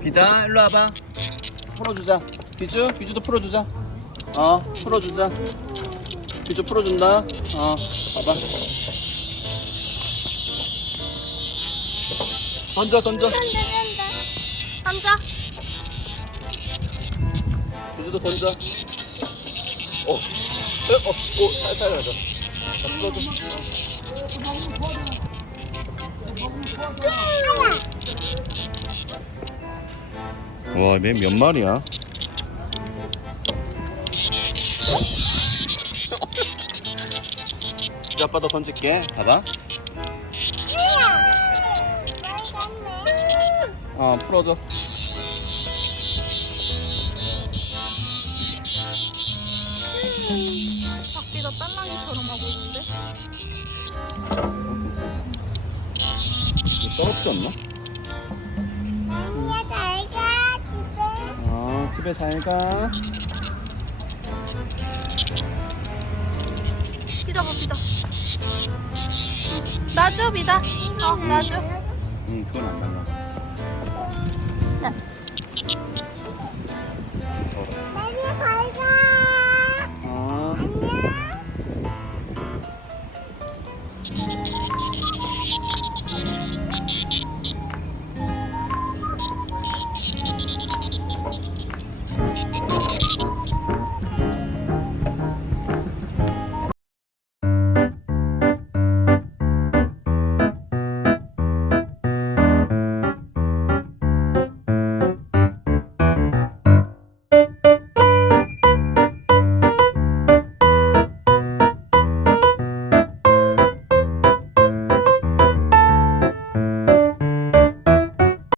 비다 일로 와봐 풀어주자 비주 비주도 풀어주자 어 풀어주자 비주 풀어준다 어 봐봐 던져 던져 던져. 비주도 던져 어, 어, 어, 오, 살살 가자. 자, 풀어줘. 와, 맨몇 마리야? 이제 아빠도 던질게. 봐봐. 어, 풀어줘. 박비가 딸랑이처럼 하고 있는데. 떨어지지 않나? 집에 잘 가. 비다 봐 뭐 비다. 나줘 비다. 어 나줘. 응, 그건 안 달라. 나. 나비 갈자. 어. 안녕.